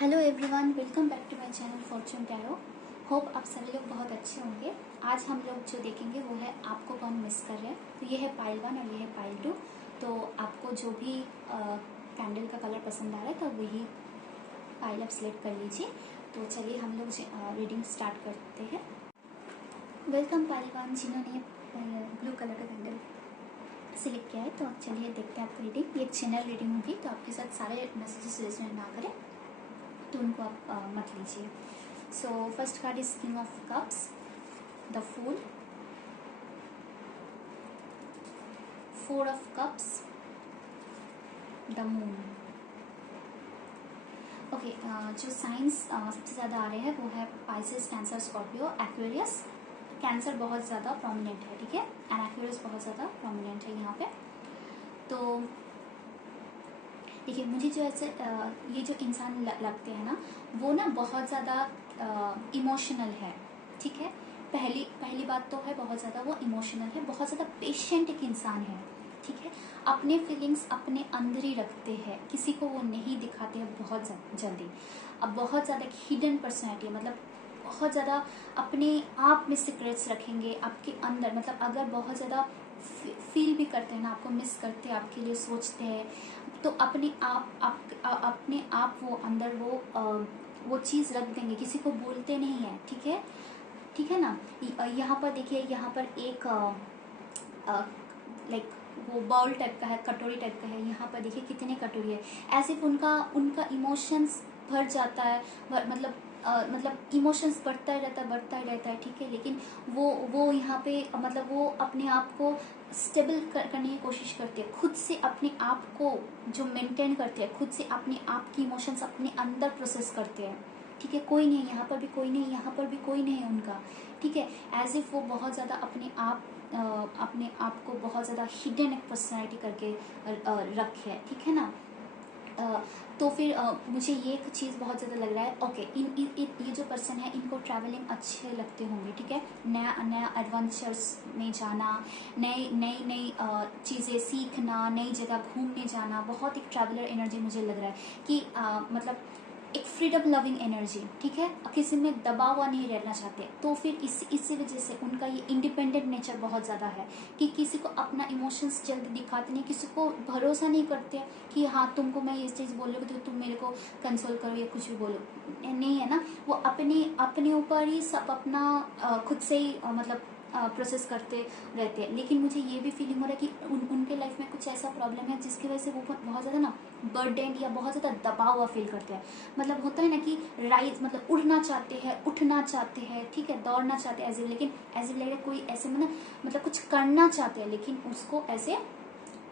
Hello everyone, welcome back to my channel fortune tarot. Hope आप सभी लोग बहुत अच्छे होंगे। आज हम लोग जो देखेंगे वो है आपको कौन मिस कर रहा है। तो ये है पाइल 1 और ये है पाइल 2। तो आपको जो भी कैंडल का कलर पसंद आ रहा है तो वही पाइल आप सिलेक्ट कर लीजिए। तो चलिए हम लोग रीडिंग स्टार्ट करते हैं। वेलकम पाइल 1, जिन्होंने ब्लू कलर का कैंडल सिलेक्ट किया है। तो चलिए देखते हैं आपकी रीडिंग। ये एक जनरल रीडिंग होगी, तो आपके साथ सारे मैसेजेस रेजोनेट ना करें तो उनको आप मत लीजिए। So first card is king of cups, the fool, 4 of cups, the moon. Okay, जो साइंस सबसे ज़्यादा आ रहे हैं वो है Pisces, Cancer, Scorpio, Aquarius. Cancer बहुत ज़्यादा प्रोमिनेंट है, ठीक है, एंड एक्वेरियस बहुत ज़्यादा प्रोमिनेंट है यहाँ पे। तो देखिए, मुझे जो ऐसे ये जो इंसान लगते हैं ना, वो ना बहुत ज़्यादा इमोशनल है, ठीक है। पहली बात तो है बहुत ज़्यादा वो इमोशनल है, बहुत ज़्यादा पेशेंट एक इंसान है, ठीक है। अपने फीलिंग्स अपने अंदर ही रखते हैं, किसी को वो नहीं दिखाते हैं बहुत जल्दी। अब बहुत ज़्यादा हिडन पर्सनैलिटी है, मतलब बहुत ज़्यादा अपने आप में सीक्रेट्स रखेंगे आपके अंदर। मतलब अगर बहुत ज़्यादा फील भी करते हैं ना, आपको मिस करते हैं, आपके लिए सोचते हैं, तो अपने आप वो अंदर वो चीज़ रख देंगे, किसी को बोलते नहीं है, ठीक है, ठीक है ना। यहाँ पर देखिए, यहाँ पर एक लाइक वो बाउल टाइप का है, कटोरी टाइप का है। यहाँ पर देखिए कितने कटोरी है, ऐसे उनका इमोशंस भर जाता है, मतलब इमोशंस बढ़ता ही रहता है, ठीक है। लेकिन वो यहाँ पे मतलब वो अपने आप को स्टेबल करने की कोशिश करते हैं, खुद से अपने आप को जो मेंटेन करते हैं, खुद से अपने आप की इमोशंस अपने अंदर प्रोसेस करते हैं, ठीक है। कोई नहीं यहाँ पर भी, कोई नहीं यहाँ पर भी, कोई नहीं है उनका, ठीक है। एज इफ वो बहुत ज़्यादा अपने आप को बहुत ज़्यादा हिडन एक पर्सनैलिटी करके रखे है, ठीक है ना। तो फिर मुझे ये एक चीज़ बहुत ज़्यादा लग रहा है। ओके, ये जो पर्सन है, इनको ट्रैवलिंग अच्छे लगते होंगे, ठीक है। नया नया एडवेंचर्स में जाना, नई चीज़ें सीखना, नई जगह घूमने जाना, बहुत एक ट्रैवलर एनर्जी मुझे लग रहा है कि मतलब एक फ्रीडम लविंग एनर्जी, ठीक है। किसी में दबा हुआ नहीं रहना चाहते। तो फिर इसी वजह से उनका ये इंडिपेंडेंट नेचर बहुत ज़्यादा है कि किसी को अपना इमोशंस जल्दी दिखाते नहीं, किसी को भरोसा नहीं करते कि हाँ तुमको मैं ये चीज़ बोलोगे तो तुम मेरे को कंसोल करो या कुछ भी बोलो, नहीं है ना। वो अपने ऊपर ही सब अपना खुद से ही मतलब प्रोसेस करते रहते हैं। लेकिन मुझे ये भी फीलिंग हो रहा है कि उनके लाइफ में कुछ ऐसा प्रॉब्लम है जिसकी वजह से वो बहुत ज़्यादा ना बर्डन या बहुत ज़्यादा दबा हुआ फील करते हैं। मतलब होता है ना कि राइज मतलब उड़ना चाहते हैं, उठना चाहते हैं, ठीक है, दौड़ना चाहते हैं, लेकिन एज लग रहा है कोई ऐसे मतलब कुछ करना चाहते हैं, लेकिन उसको ऐसे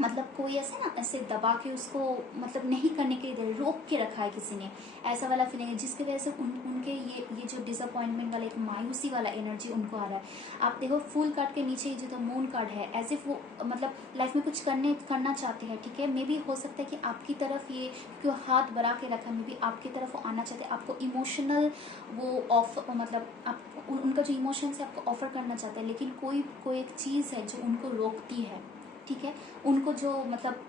मतलब कोई ऐसे ना ऐसे दबा के उसको मतलब नहीं करने के लिए रोक के रखा है किसी ने, ऐसा वाला फीलिंग है। जिसकी वजह से उनके ये जो डिसअपॉइंटमेंट वाला, एक मायूसी वाला एनर्जी उनको आ रहा है। आप देखो फूल कार्ड के नीचे जो तो मून कार्ड है, एज इफ वो मतलब लाइफ में कुछ करना चाहते हैं, ठीक है। मे बी हो सकता है कि आपकी तरफ ये क्यों हाथ बढ़ा के रखा, मे बी आपकी तरफ वो आना चाहते हैं, आपको इमोशनल वो ऑफर मतलब आप उनका जो इमोशंस है आपको ऑफर करना चाहते हैं। लेकिन कोई एक चीज़ है जो उनको रोकती है, ठीक है। उनको जो मतलब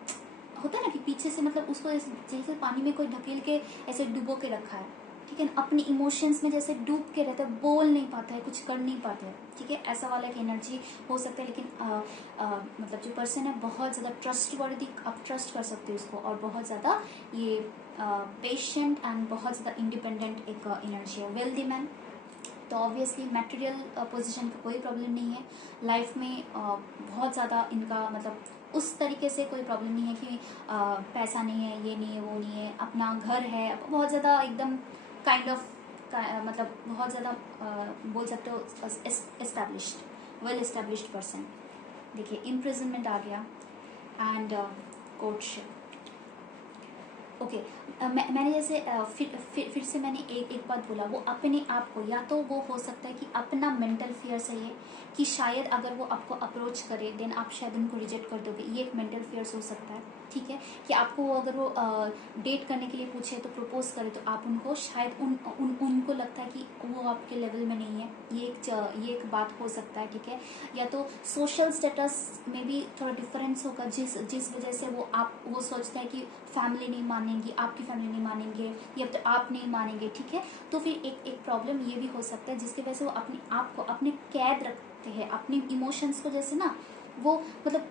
होता है ना कि पीछे से मतलब उसको जैसे पानी में कोई ढकेल के ऐसे डुबो के रखा है, ठीक है ना। अपने इमोशंस में जैसे डूब के रहता है, बोल नहीं पाता है, कुछ कर नहीं पाते हैं, ठीक है। ऐसा वाला एक एनर्जी हो सकता है। लेकिन मतलब जो पर्सन है बहुत ज़्यादा ट्रस्टवर्दी, आप ट्रस्ट कर सकते हो उसको, और बहुत ज़्यादा ये पेशेंट एंड बहुत ज़्यादा इंडिपेंडेंट एक एनर्जी है। वेल्दी मैन, तो ऑब्वियसली मटेरियल पोजीशन का कोई प्रॉब्लम नहीं है लाइफ में। बहुत ज़्यादा इनका मतलब उस तरीके से कोई प्रॉब्लम नहीं है कि पैसा नहीं है, ये नहीं है, वो नहीं है, अपना घर है, बहुत ज़्यादा एकदम काइंड ऑफ मतलब बहुत ज़्यादा बोल सकते हो एस्टैब्लिश्ड, वेल एस्टैब्लिश्ड पर्सन। देखिए इम्प्रिजनमेंट आ गया एंड कोर्टशिप। ओके, मैंने जैसे फिर से मैंने एक बात बोला, वो अपने आप को, या तो वो हो सकता है कि अपना मेंटल फियर सही है कि शायद अगर वो आपको अप्रोच करे देन आप शायद उनको रिजेक्ट कर दोगे, ये एक मेंटल फियर्स हो सकता है, ठीक है, कि आपको अगर वो डेट करने के लिए पूछे तो प्रपोज करे तो आप उनको शायद उनको लगता है कि वो आपके लेवल में नहीं है, ये एक बात हो सकता है, ठीक है। या तो सोशल स्टेटस में भी थोड़ा डिफरेंस होगा, जिस वजह से वो सोचता है कि फैमिली नहीं मानेंगी, आपकी फैमिली नहीं मानेंगे, या तो आप नहीं मानेंगे, ठीक है। तो फिर एक प्रॉब्लम ये भी हो सकता है जिसकी वजह से वो अपने आप को अपने कैद रखते हैं, अपने इमोशंस को, जैसे ना वो मतलब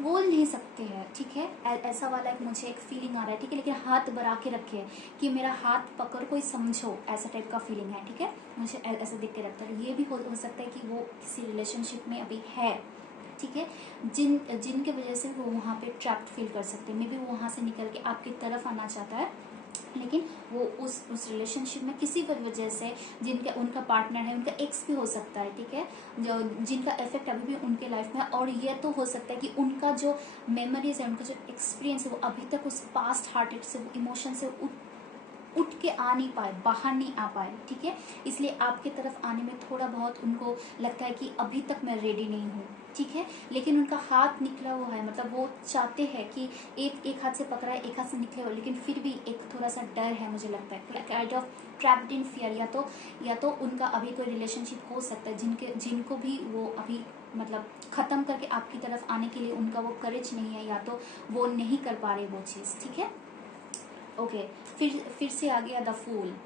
बोल नहीं सकते हैं, ठीक है। ऐसा वाला एक मुझे एक फीलिंग आ रहा है, ठीक है, लेकिन हाथ बढ़ा के रखे कि मेरा हाथ पकड़ कोई समझो, ऐसा टाइप का फीलिंग है, ठीक है। मुझे ऐसा दिख के लगता है। ये भी हो सकता है कि वो किसी रिलेशनशिप में अभी है, ठीक है, जिनके वजह से वो वहाँ पे ट्रैप्ड फील कर सकते हैं। मे बी वो वहाँ से निकल के आपकी तरफ आना चाहता है, लेकिन वो उस रिलेशनशिप में किसी वजह से, उनका पार्टनर है, उनका एक्स भी हो सकता है, ठीक है, जो जिनका इफेक्ट अभी भी उनके लाइफ में है। और ये तो हो सकता है कि उनका जो मेमोरीज है, उनका जो एक्सपीरियंस है, वो अभी तक उस पास्ट हार्टेड से, वो इमोशन से उठ के आ नहीं पाए, बाहर नहीं आ पाए, ठीक है। इसलिए आपकी तरफ आने में थोड़ा बहुत उनको लगता है कि अभी तक मैं रेडी नहीं हूँ, ठीक है। लेकिन उनका हाथ निकला हुआ है, मतलब वो चाहते हैं कि एक हाथ से पकड़ा है, एक हाथ से निकले हो, लेकिन फिर भी एक थोड़ा सा डर है, मुझे लगता है kind of trapped in fear. या तो उनका अभी कोई रिलेशनशिप हो सकता है जिनको भी वो अभी मतलब ख़त्म करके आपकी तरफ आने के लिए उनका वो करेज नहीं है, या तो वो नहीं कर पा रहे वो चीज़, ठीक है। ओके, फिर से आ गया द फूल।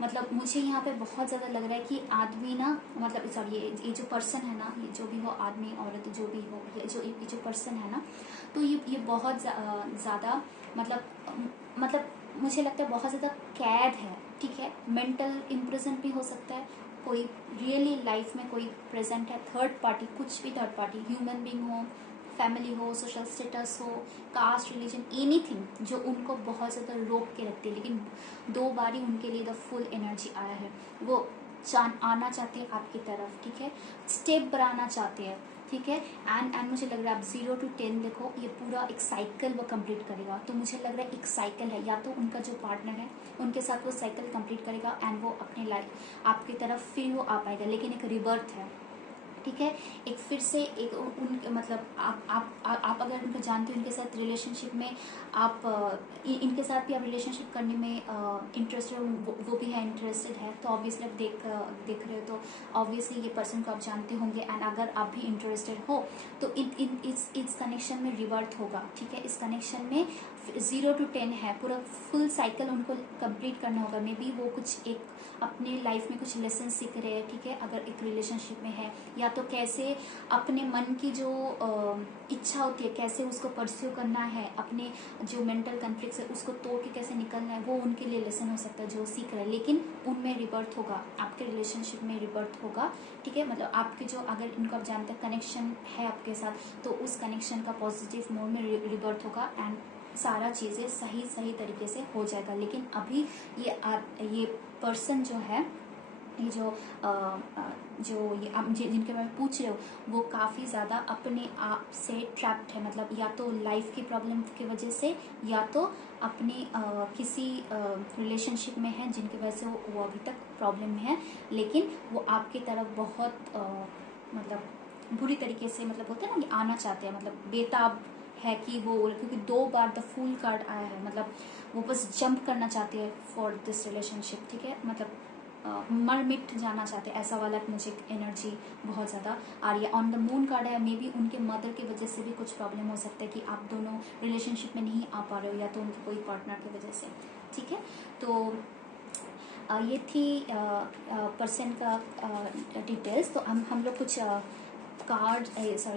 मतलब मुझे यहाँ पे बहुत ज़्यादा लग रहा है कि आदमी ना, मतलब सॉरी, ये जो पर्सन है ना, ये जो भी हो, आदमी औरत जो भी हो, ये जो पर्सन है ना, तो ये बहुत ज़्यादा मतलब मुझे लगता है बहुत ज़्यादा कैद है, ठीक है। मेंटल इम्प्रिजन भी हो सकता है, कोई रियली लाइफ में कोई प्रेजेंट है, थर्ड पार्टी, कुछ भी थर्ड पार्टी, ह्यूमन बींग हो, फैमिली हो, सोशल स्टेटस हो, कास्ट, रिलीजन, एनीथिंग जो उनको बहुत ज़्यादा रोक के रखती है। लेकिन 2 बार ही उनके लिए द फुल एनर्जी आया है। वो आना चाहते हैं आपकी तरफ, ठीक है, स्टेप बढ़ाना चाहते हैं, ठीक है। एंड मुझे लग रहा है आप 0 to 10 देखो, ये पूरा एक साइकिल वो कंप्लीट करेगा। तो मुझे लग रहा है एक साइकिल है, या तो उनका जो पार्टनर है उनके साथ वो साइकिल कंप्लीट करेगा एंड वो अपने लाइफ आपकी तरफ फिर वो आ पाएगा, लेकिन एक रिबर्थ है, ठीक है। एक फिर से एक उन मतलब आप अगर उनको जानते हो, इनके साथ रिलेशनशिप में आप इनके साथ भी आप रिलेशनशिप करने में इंटरेस्टेड हो, वो भी है इंटरेस्टेड है, तो ऑब्वियसली आप देख रहे हो, तो ऑब्वियसली ये पर्सन को आप जानते होंगे। एंड अगर आप भी इंटरेस्टेड हो तो इस कनेक्शन में रिवर्ट होगा, ठीक है। इस कनेक्शन में 0 to 10 है, पूरा फुल साइकिल उनको कंप्लीट करना होगा। मे बी वो कुछ एक अपने लाइफ में कुछ लेसन सीख रहे हैं, ठीक है, अगर एक रिलेशनशिप में है, या तो कैसे अपने मन की जो इच्छा होती है कैसे उसको परस्यू करना है, अपने जो मेंटल कॉन्फ्लिक्ट्स है उसको तोड़ के कैसे निकलना है, वो उनके लिए लेसन हो सकता है जो सीख रहे हैं। लेकिन उनमें रिबर्थ होगा, आपके रिलेशनशिप में रिबर्थ होगा, ठीक है। मतलब आपके जो, अगर इनको आप जानते हैं कनेक्शन है आपके साथ, तो उस कनेक्शन का पॉजिटिव मोड में रिबर्थ होगा एंड सारा चीज़ें सही तरीके से हो जाएगा। लेकिन अभी ये पर्सन जो है, ये जो ये आप जिनके बारे में पूछ रहे हो, वो काफ़ी ज़्यादा अपने आप से ट्रैप्ड है। मतलब या तो लाइफ की प्रॉब्लम की वजह से, या तो अपने किसी रिलेशनशिप में है जिनकी वजह से वो अभी तक प्रॉब्लम में है, लेकिन वो आपकी तरफ बहुत मतलब बुरी तरीके से, मतलब होता है ना कि आना चाहते हैं, मतलब बेताब है कि वो, क्योंकि 2 बार द फूल कार्ड आया है, मतलब वो बस जंप करना चाहते हैं फॉर दिस रिलेशनशिप, ठीक है। मतलब मर मिट जाना चाहते हैं, ऐसा वाला मुझे एनर्जी बहुत ज़्यादा आ रही है। ऑन द मून कार्ड है, मे बी उनके मदर की वजह से भी कुछ प्रॉब्लम हो सकता है कि आप दोनों रिलेशनशिप में नहीं आ पा रहे हो, या तो उनके कोई पार्टनर की वजह से, ठीक है। तो ये थी पर्सन का डिटेल्स। तो हम लोग कुछ कार्ड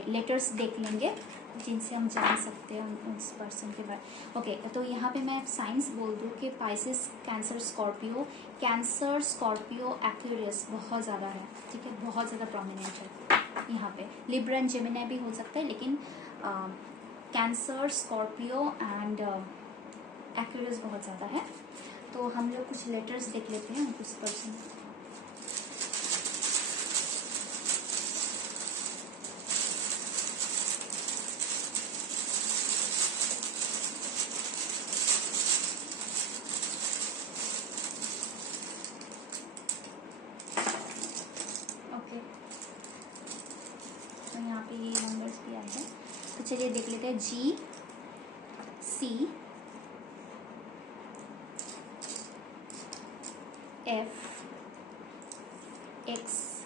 लेटर्स देख लेंगे जिनसे हम जान सकते हैं उस पर्सन के बारे। ओके, तो यहाँ पे मैं साइंस बोल दूँ कि पाइसेस, कैंसर, स्कॉर्पियो, एक्वेरियस बहुत ज़्यादा है, ठीक है, बहुत ज़्यादा प्रोमिनेंट है यहाँ पे। लिब्रा एंड जेमिनी भी हो सकता है, लेकिन कैंसर, स्कॉर्पियो एंड एक्वेरियस बहुत ज़्यादा है। तो हम लोग कुछ लेटर्स देख लेते हैं उस पर्सन। ओके, तो यहाँ पे ये नंबर्स भी आए हैं, तो चलिए देख लेते हैं। F X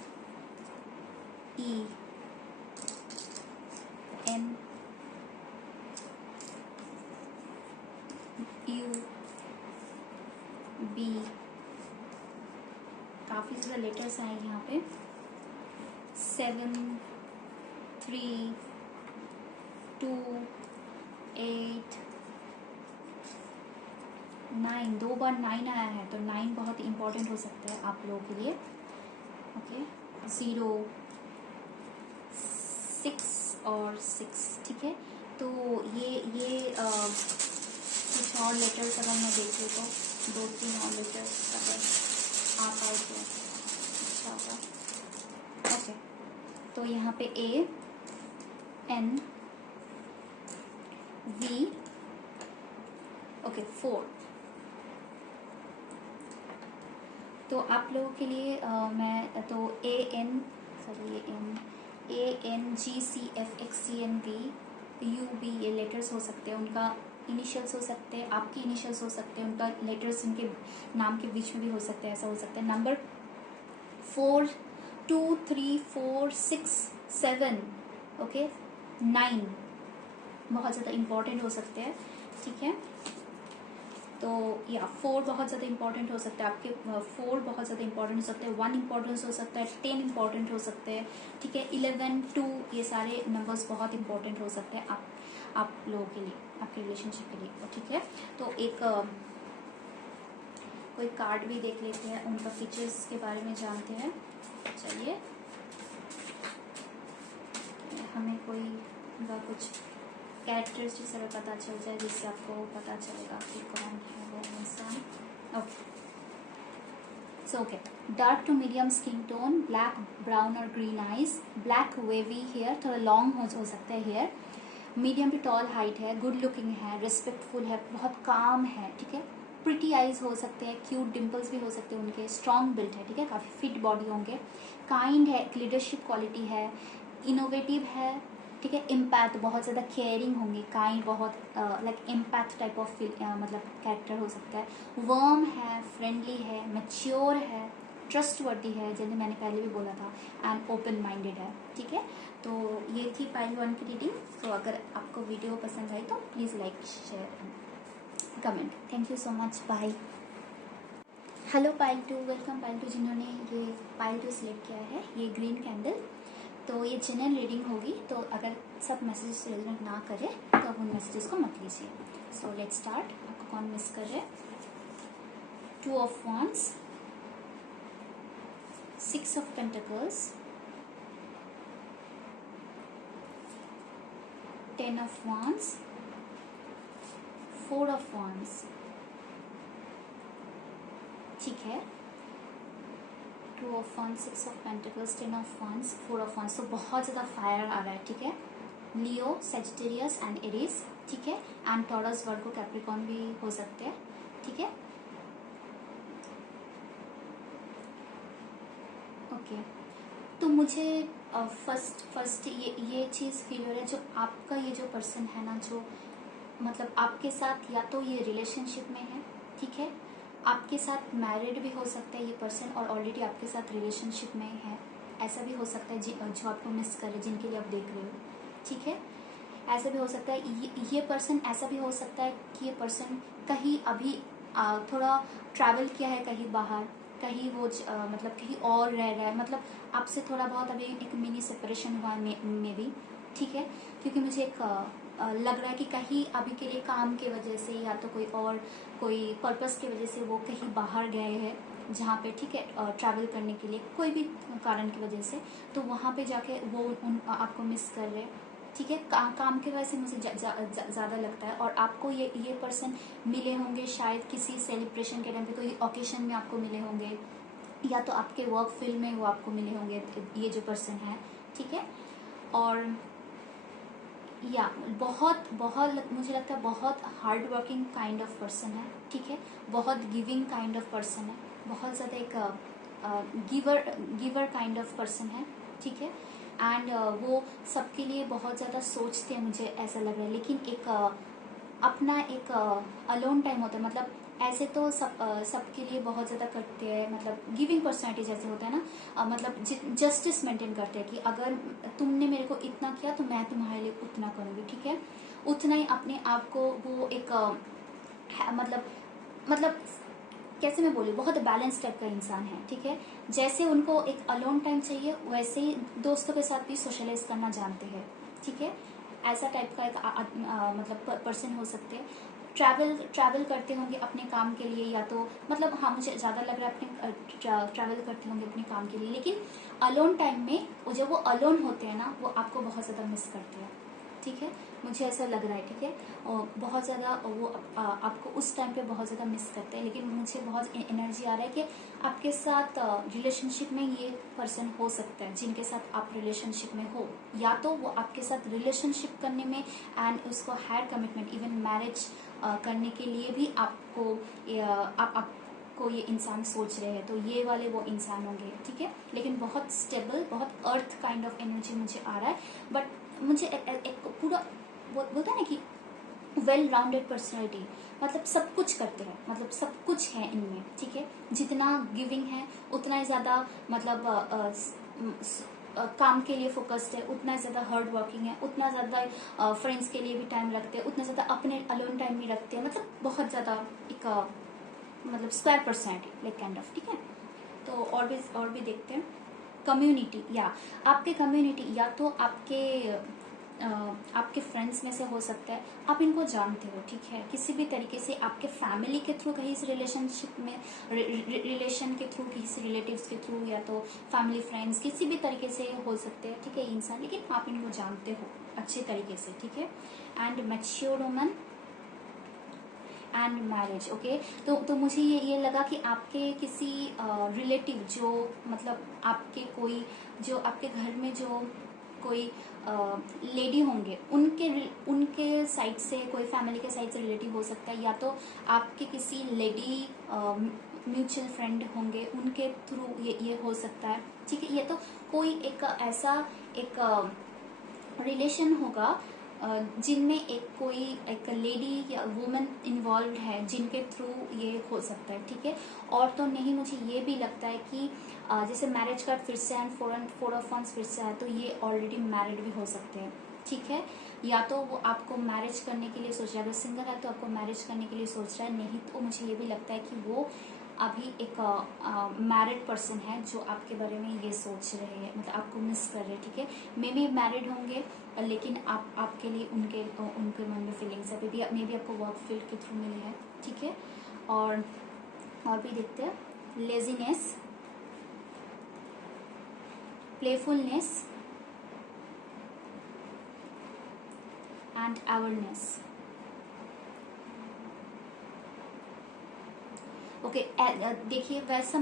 E N U B, काफ़ी ज़्यादा लेटर्स आए यहाँ पे। 7 3 2 8 9, 2 बार 9 आया है, तो 9 बहुत इंपॉर्टेंट हो सकता है आप लोगों के लिए। ओके, 0 6 और 6, ठीक है। तो ये कुछ और लेटर्स अगर मैं देख लूँ तो 2-3 और लेटर्स अगर आ पाए तो अच्छा होगा। ओके, तो यहाँ पे A N V, ओके 4। तो आप लोगों के लिए मैं तो ANGCFXCNV UB ये लेटर्स हो सकते हैं, उनका इनिशियल्स हो सकते हैं, आपके इनिशियल्स हो सकते हैं, उनका लेटर्स उनके नाम के बीच में भी हो सकते हैं, ऐसा हो सकता है। नंबर 4 2 3 4 6 7, ओके 9 बहुत ज़्यादा इम्पॉर्टेंट हो सकते हैं, ठीक है। तो या 4 बहुत ज़्यादा इंपॉर्टेंट हो सकता है आपके, 4 बहुत ज़्यादा इंपॉर्टेंट हो सकते हैं, 1 इंपॉर्टेंस हो सकता है, 10 इंपॉर्टेंट हो सकते हैं, ठीक है। 11 2 ये सारे नंबर्स बहुत इंपॉर्टेंट हो सकते हैं आप लोगों के लिए, आपके रिलेशनशिप के लिए, ठीक है। तो एक कोई कार्ड भी देख लेते हैं, उनका फीचर्स के बारे में जानते हैं। चलिए, हमें कोई उनका कुछ कैरेक्टरिस्टिक्स अगर पता चल जाए, जिससे आपको पता चलेगा कि कौन है वो इंसान। Okay, so okay, dark to medium skin tone, black brown और green eyes, black wavy hair, थोड़ा लॉन्ग हो सकता है hair, medium to tall height है, गुड लुकिंग है, रिस्पेक्टफुल है, बहुत काम है, ठीक है। प्रिटी आइज हो सकते हैं, क्यूट डिम्पल्स भी हो सकते हैं उनके, स्ट्रॉन्ग बिल्ड है, ठीक है, काफ़ी फिट बॉडी होंगे, काइंड है, लीडरशिप क्वालिटी है, इनोवेटिव है, ठीक है। एम्पैथ, बहुत ज़्यादा केयरिंग होंगे, काइंड, बहुत लाइक एम्पैथ टाइप ऑफ मतलब कैरेक्टर हो सकता है, वर्म है, फ्रेंडली है, मैच्योर है, ट्रस्टवर्दी है, जैसे मैंने पहले भी बोला था, एंड ओपन माइंडेड है, ठीक है। तो ये थी पाइल 1 की रीडिंग। तो अगर आपको वीडियो पसंद आई तो please like share comment. Thank you so much, bye. Hello pile 2, welcome pile 2 जिन्होंने ये पाइल 2 सिलेक्ट किया है, ये ग्रीन कैंडल। तो ये जनरल रीडिंग होगी, तो अगर सब मैसेजेस रेजोनेट ना करे तो आप उन मैसेजेस को मत लीजिए। So let's start. आपको कौन मिस कर रहे हैं? 2 of wands, 6 of pentacles, 10 of wands, 4 of wands, ठीक है। 2 of wands, 6 of pentacles, 10 of wands, 4 of wands। तो बहुत ज़्यादा फायर आ रहा है, ठीक है। लियो, सेजिटेरियस एंड एरीज, ठीक है, एंड टॉरस, वर्गो, कैप्रिकॉर्न भी हो सकते हैं, ठीक है। ओके, तो मुझे फर्स्ट ये चीज़ फील हो रहा है, जो आपका ये जो पर्सन है ना, जो मतलब आपके साथ या तो ये रिलेशनशिप में है, ठीक है, आपके साथ मैरिड भी हो सकता है ये पर्सन, और ऑलरेडी आपके साथ रिलेशनशिप में है, ऐसा भी हो सकता है जो आपको मिस कर रहे हैं, जिनके लिए आप देख रहे हो, ठीक है। ऐसा भी हो सकता है ये पर्सन, ऐसा भी हो सकता है कि ये पर्सन कहीं अभी थोड़ा ट्रैवल किया है कहीं बाहर, कहीं वो मतलब कहीं और रह रहा है, मतलब आपसे थोड़ा बहुत अभी एक मिनी सेपरेशन हुआ में भी, ठीक है। क्योंकि मुझे एक लग रहा है कि कहीं अभी के लिए काम की वजह से या तो कोई पर्पस की वजह से वो कहीं बाहर गए हैं, जहाँ पे, ठीक है, ट्रैवल करने के लिए कोई भी कारण की वजह से, तो वहाँ पे जाके वो आपको मिस कर रहे हैं, ठीक है। काम के वजह से मुझे ज़्यादा लगता है। और आपको ये पर्सन मिले होंगे शायद किसी सेलिब्रेशन के टाइम पे, कोई ओकेशन में आपको मिले होंगे, या तो आपके वर्क फील्ड में वो आपको मिले होंगे, ये जो पर्सन है, ठीक है। और या बहुत मुझे लगता है बहुत hard working kind of person है, ठीक है, बहुत गिविंग काइंड ऑफ पर्सन है, बहुत ज़्यादा एक गिवर काइंड ऑफ पर्सन है, ठीक है। एंड वो सबके लिए बहुत ज़्यादा सोचते हैं, मुझे ऐसा लग रहा है। लेकिन एक अपना एक अलोन टाइम होता है, मतलब ऐसे तो सबके लिए बहुत ज़्यादा करते हैं, मतलब गिविंग पर्सनैलिटी जैसे होता है ना, मतलब जस्टिस मेंटेन करते हैं कि अगर तुमने मेरे को इतना किया तो मैं तुम्हारे लिए उतना करूँगी, ठीक है। उतना ही अपने आप को वो एक मतलब कैसे मैं बोलूँ, बहुत बैलेंस टाइप का इंसान है, ठीक है। जैसे उनको एक अलोन टाइम चाहिए, वैसे ही दोस्तों के साथ भी सोशलाइज करना जानते हैं, ठीक है। ऐसा टाइप का एक मतलब पर्सन हो सकते हैं। ट्रैवल करते होंगे अपने काम के लिए, या तो मतलब हाँ मुझे ज़्यादा लग रहा है अपने ट्रैवल करते होंगे अपने काम के लिए, लेकिन अलोन टाइम में वो जब वो अलोन होते हैं ना, वो आपको बहुत ज़्यादा मिस करते हैं, ठीक है। मुझे ऐसा लग रहा है, ठीक है। और बहुत ज़्यादा वो आपको उस टाइम पे बहुत ज़्यादा मिस करते हैं, लेकिन मुझे बहुत एनर्जी आ रहा है कि आपके साथ रिलेशनशिप में ये पर्सन हो सकता है, जिनके साथ आप रिलेशनशिप में हो, या तो वो आपके साथ रिलेशनशिप करने में एंड उसको हायर कमिटमेंट इवन मैरिज करने के लिए भी आपको आपको ये इंसान सोच रहे हैं, तो ये वाले वो इंसान होंगे, ठीक है। लेकिन बहुत स्टेबल, बहुत अर्थ काइंड ऑफ एनर्जी मुझे आ रहा है, बट मुझे एक पूरा बोलता है ना कि वेल राउंडेड पर्सनैलिटी, मतलब सब कुछ करते हैं, मतलब सब कुछ है इनमें, ठीक है। जितना गिविंग है उतना ही ज़्यादा मतलब काम के लिए फोकस्ड है, उतना ज़्यादा हार्ड वर्किंग है, उतना ज़्यादा फ्रेंड्स के लिए भी टाइम रखते हैं, उतना ज़्यादा अपने अलोन टाइम भी रखते हैं, मतलब बहुत ज़्यादा एक मतलब square personality like kind of, ठीक है। तो और भी देखते हैं। कम्युनिटी, या आपके कम्युनिटी या तो आपके फ्रेंड्स में से हो सकता है, आप इनको जानते हो, ठीक है। किसी भी तरीके से आपके फैमिली के थ्रू, कहीं से रिलेशनशिप में रिलेशन के थ्रू, किसी रिलेटिव्स के थ्रू, या तो फैमिली फ्रेंड्स, किसी भी तरीके से हो सकते हैं, ठीक है इंसान, लेकिन आप इनको जानते हो अच्छे तरीके से, ठीक है। And matured woman and marriage, okay. तो मुझे ये लगा कि आपके किसी रिलेटिव जो मतलब आपके कोई जो आपके घर में जो कोई लेडी होंगे, उनके साइड से, कोई फैमिली के साइड से रिलेटिव हो सकता है, या तो आपके किसी लेडी म्यूचुअल फ्रेंड होंगे, उनके थ्रू ये हो सकता है, ठीक है। ये तो कोई एक ऐसा एक रिलेशन होगा जिनमें एक लेडी या वुमेन इन्वॉल्व है, जिनके थ्रू ये हो सकता है, ठीक है। और तो नहीं, मुझे ये भी लगता है कि जैसे मैरिज कार्ड फिर से एंड फोर ऑफ वंस फिर से है, तो ये ऑलरेडी मैरिड भी हो सकते हैं, ठीक है। या तो वो आपको मैरिज करने के लिए सोच रहा है, अगर सिंगल है तो आपको मैरिज करने के लिए सोच रहा है, नहीं तो मुझे ये भी लगता है कि वो अभी एक मैरिड पर्सन है जो आपके बारे में ये सोच रहे हैं, मतलब आपको मिस कर रहे हैं, ठीक है। मे बी मैरिड होंगे, लेकिन आपके लिए उनके मन में फीलिंग्स है, मे बी आपको वर्क फील्ड के थ्रू मिले हैं, ठीक है। और भी देखते हैं। Laziness, playfulness and awareness, okay. देखिए, वैसा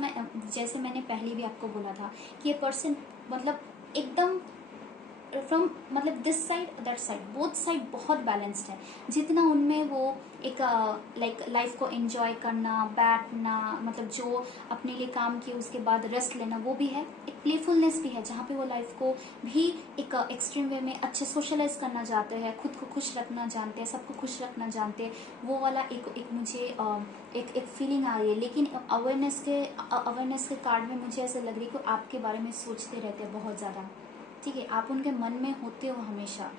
जैसे मैंने पहले भी आपको बोला था कि ये पर्सन मतलब एकदम फ्रॉम मतलब this side that side, both side बहुत बैलेंस्ड है। जितना उनमें वो एक लाइक लाइफ को एंजॉय करना, बैठना, मतलब जो अपने लिए काम किए उसके बाद रेस्ट लेना, वो भी है। एक प्लेफुलनेस भी है, जहाँ पे वो लाइफ को भी एक एक्सट्रीम वे में अच्छे सोशलाइज करना चाहते हैं, खुद को खुश रखना जानते हैं, सबको खुश रखना जानते हैं, वो वाला एक मुझे एक फीलिंग आ रही है। लेकिन अवेयरनेस के कार्ड में मुझे ऐसा लग रही है कि आपके बारे में सोचते रहते हैं बहुत ज़्यादा, ठीक है। आप उनके मन में होते हो हमेशा,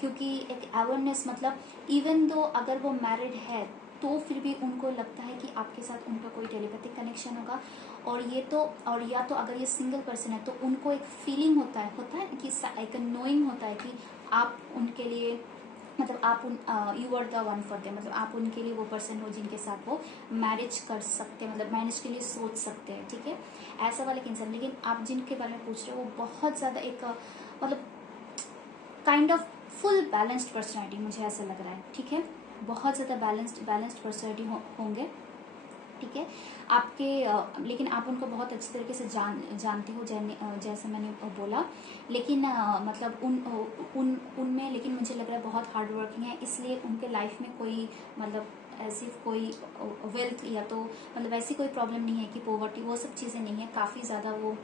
क्योंकि एक अवेयरनेस मतलब इवन दो अगर वो मैरिड है तो फिर भी उनको लगता है कि आपके साथ उनका कोई टेलीपैथिक कनेक्शन होगा। और या तो अगर ये सिंगल पर्सन है तो उनको एक फीलिंग होता है कि एक नोइंग होता है कि आप उनके लिए मतलब आप you are the one for them, मतलब आप उनके लिए वो पर्सन हो जिनके साथ वो मैरिज कर सकते हैं, मतलब मैरिज के लिए सोच सकते हैं, ठीक है। ऐसा वाला एक इंसान। लेकिन आप जिनके बारे में पूछ रहे हो वो बहुत ज़्यादा एक मतलब kind of full balanced personality, मुझे ऐसा लग रहा है, ठीक है। बहुत ज़्यादा बैलेंस्ड पर्सनैलिटी होंगे, ठीक है। लेकिन आप उनको बहुत अच्छी तरीके से जानते हो, जैसे मैंने बोला। लेकिन मतलब उनमें लेकिन मुझे लग रहा है बहुत हार्ड वर्किंग है, इसलिए उनके लाइफ में कोई मतलब ऐसी कोई वेल्थ या तो मतलब ऐसी कोई प्रॉब्लम नहीं है कि पॉवर्टी, वो सब चीज़ें नहीं है। काफ़ी ज़्यादा वो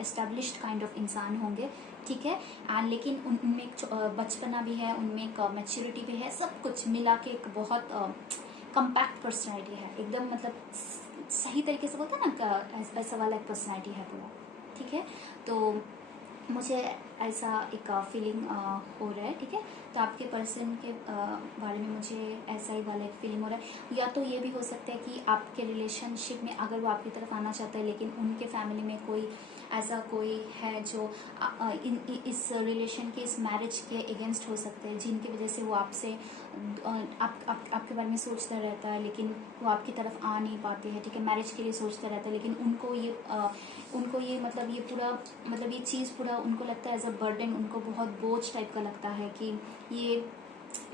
एस्टेब्लिश्ड काइंड ऑफ इंसान होंगे, ठीक है। एंड लेकिन उनमें एक बचपना भी है, उनमें एक मैच्योरिटी भी है, सब कुछ मिला के एक बहुत कम्पैक्ट पर्सनैलिटी है एकदम, मतलब सही तरीके से बोलते हैं ना, ऐसा वाला एक पर्सनैलिटी है पूरा, ठीक है। तो मुझे ऐसा एक फीलिंग हो रहा है, ठीक है। तो आपके पर्सन के बारे में मुझे ऐसा ही वाला एक फीलिंग हो रहा है। या तो ये भी हो सकता है कि आपके रिलेशनशिप में अगर वो आपकी तरफ आना चाहता है, लेकिन उनके फैमिली में कोई ऐसा कोई है जो इस रिलेशन के, इस मैरिज के अगेंस्ट हो सकते हैं, जिनकी वजह से वो आपसे आपके बारे में सोचता रहता है, लेकिन वो आपकी तरफ आ नहीं पाते हैं, ठीक है। मैरिज के लिए सोचता रहता है, लेकिन उनको ये मतलब ये पूरा, मतलब ये चीज़ पूरा उनको लगता है एज अ बर्डन, उनको बहुत बोझ टाइप का लगता है कि ये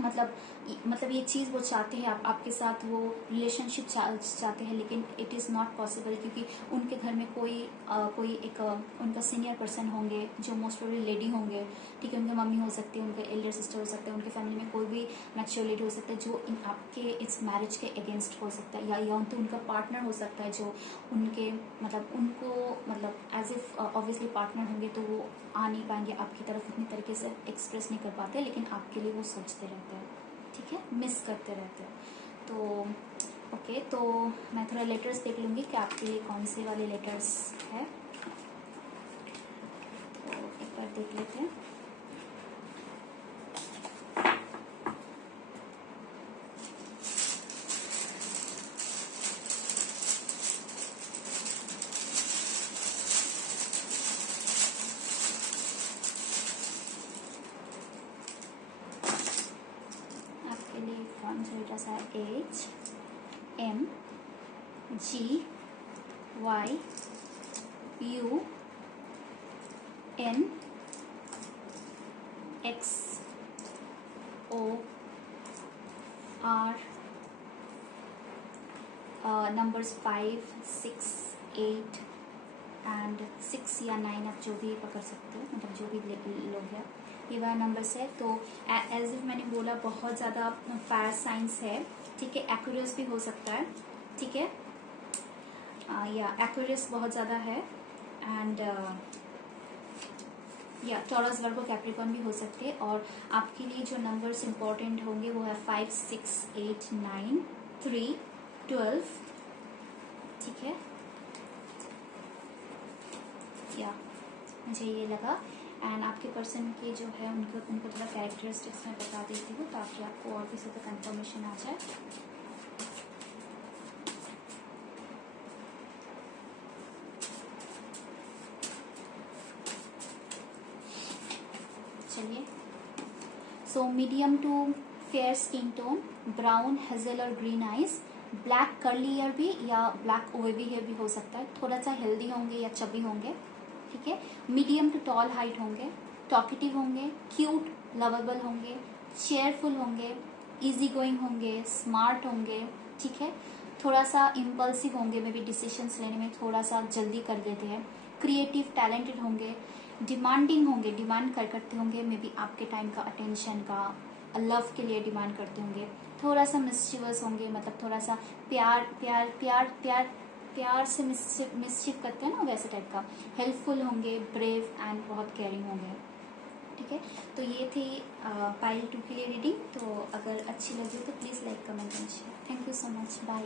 मतलब ये चीज़ वो चाहते हैं, आपके साथ वो रिलेशनशिप चाहते हैं, लेकिन इट इज़ नॉट पॉसिबल, क्योंकि उनके घर में कोई एक उनका सीनियर पर्सन होंगे जो मोस्ट प्रोबेबली लेडी होंगे, ठीक है। उनके मम्मी हो सकती है, उनके एल्डर सिस्टर हो सकते हैं, उनके फैमिली में कोई भी मैच्योर लेडी हो सकता है जो आपके इस मैरिज के अगेंस्ट हो सकता है, या तो उनका पार्टनर हो सकता है जो उनके मतलब एज इफ ऑब्वियसली पार्टनर होंगे तो वो आ नहीं पाएंगे आपकी तरफ उतनी तरीके से एक्सप्रेस नहीं कर पाते, लेकिन आपके लिए वो सोचते रहते हैं, ठीक है, मिस करते रहते हैं। तो ओके, तो मैं थोड़ा लेटर्स देख लूँगी कि आपके लिए कौन से वाले लेटर्स है, तो एक बार देख लेते हैं। आपके लिए कौन सा लेटर्स है? HMGY UNXOR नंबर्स 5, 6, 8 एंड 6 या 9, आप जो भी पकड़ सकते हो, मतलब जो भी लोग हैं, ये वह नंबर्स है। तो एज इफ मैंने बोला बहुत ज़्यादा फायर साइंस है, ठीक है। एक्यूरियस भी हो सकता है, ठीक है, या एक्यूरियस बहुत ज़्यादा है, एंड या टॉरस, वर्गो, कैप्रिकॉर्न भी हो सकते हैं। और आपके लिए जो नंबर्स इंपॉर्टेंट होंगे वो है 5, 6, 8, 9, 3, 12, ठीक है। या मुझे ये लगा। एंड आपके पर्सन के जो है उनको थोड़ा कैरेक्टरिस्टिक्स में बता देती हूँ ताकि आपको और भी ज़्यादा कंफर्मेशन आ जाए। चलिए, so medium to fair skin tone, brown, hazel और green eyes, black curly hair भी या ब्लैक ओवेवी हेयर भी हो सकता है, थोड़ा सा हेल्दी होंगे या चबी होंगे, ठीक है। मीडियम टू टॉल हाइट होंगे, टॉकेटिव होंगे, क्यूट, लवेबल होंगे, चेयरफुल होंगे, इजी गोइंग होंगे, स्मार्ट होंगे, ठीक है। थोड़ा सा इम्पल्सिव होंगे, मे बी डिसीजंस लेने में थोड़ा सा जल्दी कर देते हैं, क्रिएटिव, टैलेंटेड होंगे, डिमांडिंग होंगे, डिमांड करते होंगे, मे बी आपके टाइम का, अटेंशन का, लव के लिए डिमांड करते होंगे, थोड़ा सा मिस्चिवस होंगे, मतलब थोड़ा सा प्यार प्यार प्यार प्यार प्यार से मिसचिफ करते हैं ना, वैसे टाइप का। हेल्पफुल होंगे, ब्रेव एंड बहुत केयरिंग होंगे, ठीक है। तो ये थी पाइल 2 के लिए रीडिंग। तो अगर अच्छी लगी तो please like, comment and share. Thank you so much, bye.